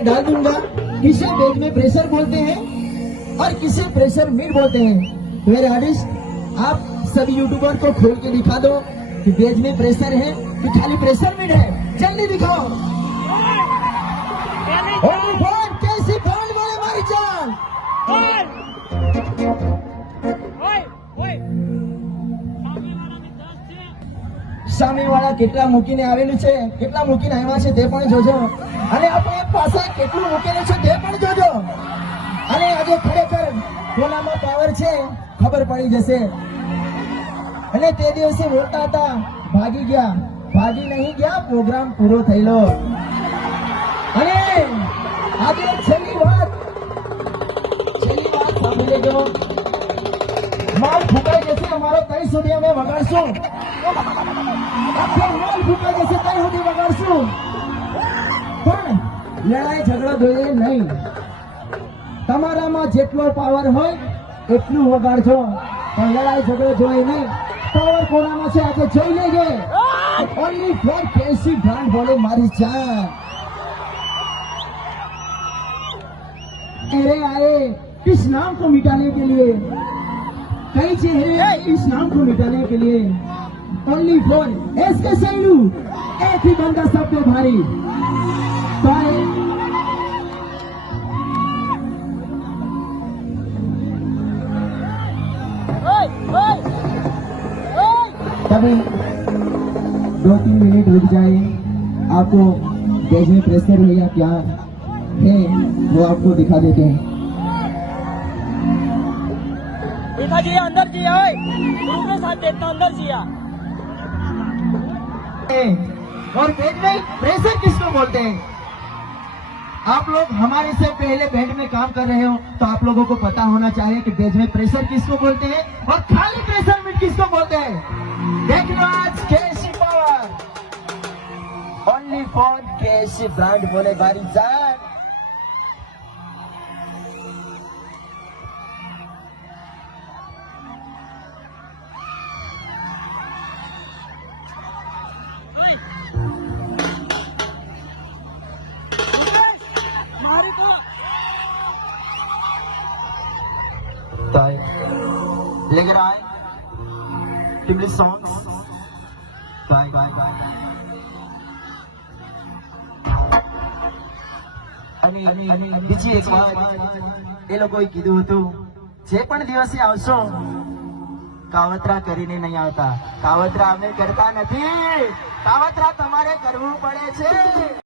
डाल दूंगा। किसे बेज में प्रेशर बोलते हैं और किसे प्रेशर मीट बोलते हैं। मेरे आर्टिस्ट आप सभी यूट्यूबर को खोल के दिखा दो कि बेज में प्रेशर है कि खाली प्रेशर मीट है। जल्दी दिखाओ। कैसी ब्रांड वाले मारी जान। સામેવાળા કેટલા મૂકીને આવેલું છે, કેટલા મૂકીને આવ્યા છે તે પણ જોજો, અને આપણે પાસે કેટલું મૂકેલું છે તે પણ જોજો। અને આજે ખરેખર કોનામાં પાવર છે ખબર પડી જશે। અને તે દિવસે બોલતા હતા ભાગી ગયા, ભાગી નહીં ગયા, પ્રોગ્રામ પૂરો થયેલો। અને આજે છેલ્લી વાત સાંભળી લેજો। માલ ફૂંકાઈ જશે અમારો, ત્યાં સુધી અમે વગાડશું। માલ ફૂંકાઈ જશે ત્યાં સુધી વગાડશું, પણ લડાઈ ઝઘડો જોઈએ નહીં। તમારામાં જેટલો પાવર હોય એટલું વગાડજો, પણ લડાઈ ઝઘડો જોઈએ નહીં। પાવર કોનામાં છે આજે જોઈ લેજે। ઓનલી ફોર કેસી બ્રાન્ડ બોલે મારી જાન। अरे आए इस नाम को मिटाने के लिए, कई चेहरे इस नाम को मिटाने के लिए। ओनली फॉर एसके सैलू, एक ही बंदा सब पे भारी। तभी 2-3 मिनट रुक जाए, आपको बेज में प्रेशर है या क्या है वो आपको दिखा देते हैं। देखा जी अंदर जी है, गुरु के साथ देखना अंदर जी। और बेज में प्रेशर किसको बोलते हैं? आप लोग हमारे से पहले बैंड में काम कर रहे हो तो आप लोगों को पता होना चाहिए कि बेज में प्रेशर किसको बोलते हैं और खाली प्रेशर मीट किसको बोलते हैं। देख लो आज केसी पावर, ओनली फॉर केसी ब्रांड बोले बारी जान। लेकर आए टिमली सॉन्ग्स અને બીજી એક વાત એ લોકોએ કીધું હતું, જે પણ દિવસે આવશો કાવતરા કરીને નહીં આવતા। કાવતરા અમે કરતા નથી, કાવતરા તમારે કરવું પડે છે।